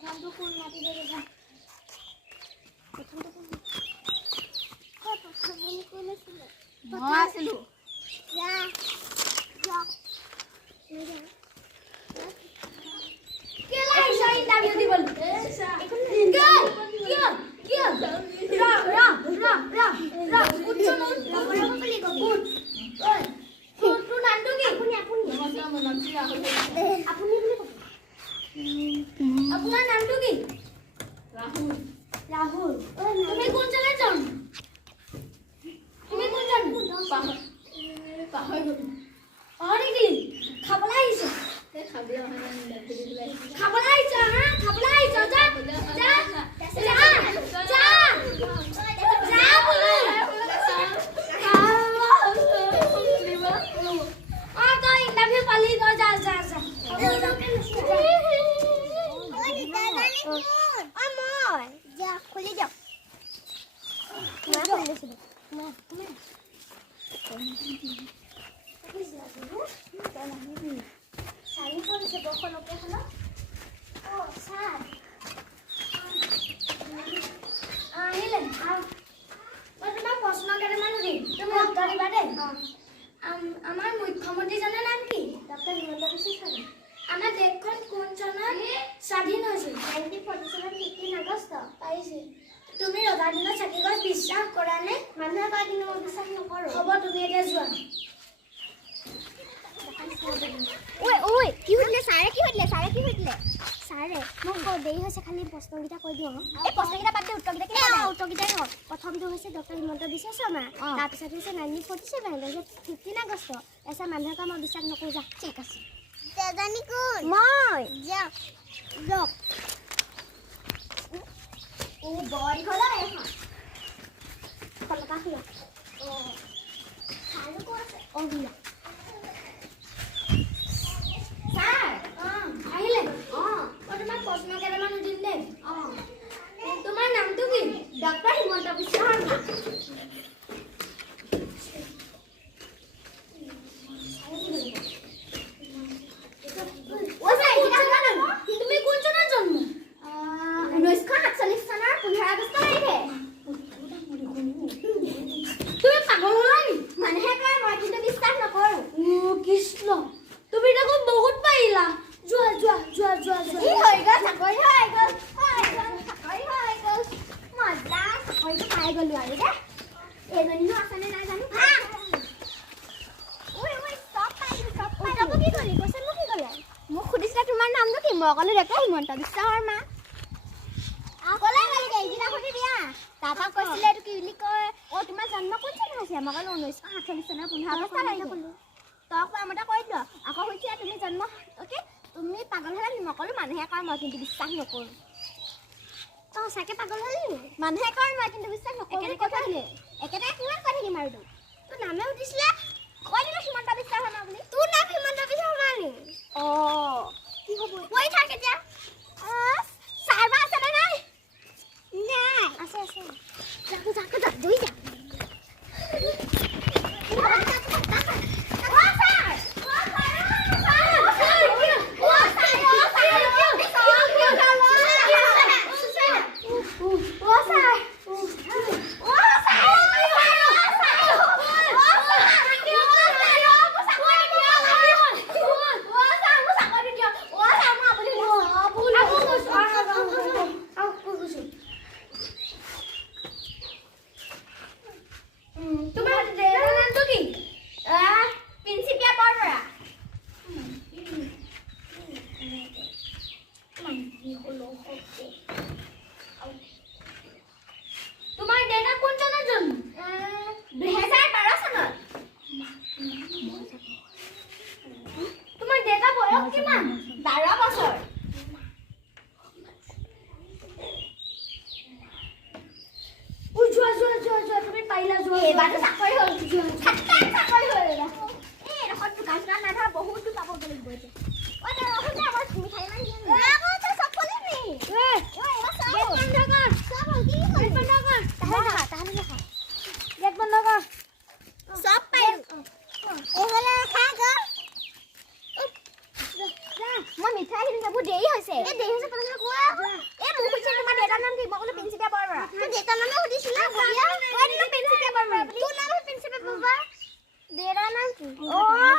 প্ৰথমটো কোন মাতি দেগে যা প্ৰথমটো কোন কোন আছিল মই আছিলো যা যা কেলা ইসা ইন্টারভিউ দিবল কিয় রা উচ্চ নো বলি গো উঠ ওই তোর নামটো কি আপুনি বুলি কব আপোনাৰ নামটো কি ৰাহুল তুমি কোন জেগাত যাম তুমি কোন জানো পাহৰি গলি খাবলৈ আহিছ খাবলৈ আহিছ হা খাবলৈ আহিছ যা যা যা যা যা বোলো তই ইন্টাৰভিউ পালি গৈ যা যা যা মই যা খুলি দিয়ক মই খুলি দিছিলো চাৰি কৰিছে বখলকে হল অ ছাৰ আহিলে মই তোমাক প্ৰশ্ন কেইটামান সুধিম তুমি উত্তৰ দিবা দেই আমাৰ মুখ্যমন্ত্ৰীজনৰ নাম কি ডক্টৰ হিমন্ত বিশ্ব শৰ্মা আমাৰ দেশখন কোন চনত স্বাধীন হৈছিল 1947 আগষ্ট পাইছিল তুমি ৰজাৰ দিনত চাকি গছ বিশ্বাস কৰা নে মানুহে কয় কিন্তু মই বিশ্বাস নকৰো হ'ব তুমি এতিয়া যোৱা ঐ কি হইলে সাৰে কি হইলে সাৰে মোক দেই হৈছে খালি প্ৰশ্নগিতা কৈ দিও এই প্ৰশ্নগিতা বাদ দে উত্তৰগিতা কি উত্তৰগিতাই হওক প্ৰথমটো হৈছে ডক্টৰ হিমন্ত বিশ্ব শৰ্মা তাৰ পিছত হৈছে 1947 15 আগষ্ট এসা মানুহে কয় মই বিশ্বাস নকৰো যা ঠিক আছে জানি কোন মই যা লক ও বড়ি খলা এখন কলকা খুলা ও খালো কো আছে ও দিয়া স্যার আহিলে মই তোমাক প্ৰশ্ন কেইটামান সুধিম দেই তোমাৰ নামটো কি ডক্টৰ হিমন্ত বিশ্ব শৰ্মা তুমি কোন চনত জন্ম 1947 চনৰ 15 আগষ্ট তাৰিখে তুমি পাগল হ'লা নি মানুহে কয় মই কিন্তু বিশ্বাস নকৰো কৃষ্ণ তুমি দেখো বহুত পাৰিলা যোৱা কি হৈ গ'ল চাকৰি হৈ গ'ল মজা চাকৰিটো পাই গ'লো আৰু দে এজনীনো আছেনে নাই জানো চব পাই কি কৰি কৈছে মোক কি ক'লে মোক সুধিছিলে তোমাৰ নামটো কি মই ক'লো ডক্টৰ হিমন্ত বিশ্ব শৰ্মা ক'লে এইকেইটা সুধি দিয়া তাৰপৰা কৈছিলে এইটো কি বুলি কয় তোমাৰ জন্ম কোন চনত হৈছে মই ক'লো 1948 চনৰ 15 আগষ্ট তাৰিখে ক'লো তক আমটা কৈ দিলো আকৌ হৈছে তুমি জন্ম ওকে তুমি পাগল হ'লা নি মই ক'লো মানুহে কয় মই কিন্তু বিশ্বাস নকৰো তো সঁচাকে পাগল হ'লি মানুহে কয় মই কিন্তু বিশ্বাস নকৰো কথা দিলে একেটাই কিমান কৈ থাকিম আৰু তোৰ নামে সুধিছিলে কৈ দিলো হিমন্ত বিশ্ব শৰ্মা বুলি তোৰ নাম হিমন্ত বিশ্ব শৰ্মা নি কি হ'ব কৈ থাক এতিয়া চাৰবা আছে নে নাই আছে যা দুই যা তোমাৰ দেউতা কোন চনত জন্ম 2012 চনত তোমাৰ দেউতা বয়স কিমান 12 বছৰ যোৱা তুমি পাৰিলা যোৱা এবাৰটো চাকৰি হ'ল চাকৰি হ'ল এই এখন দোকান নাধা বহুত পাব লাগিব এতিয়া আমাৰ মিঠাই মান চব কৰিবি গেট বন্ধ কৰ সব পাই এহলে খা গা মই মিঠাই কিনি যাব দেৰি হৈছে এই দেৰি হৈছে পতকে কোৱা Wow,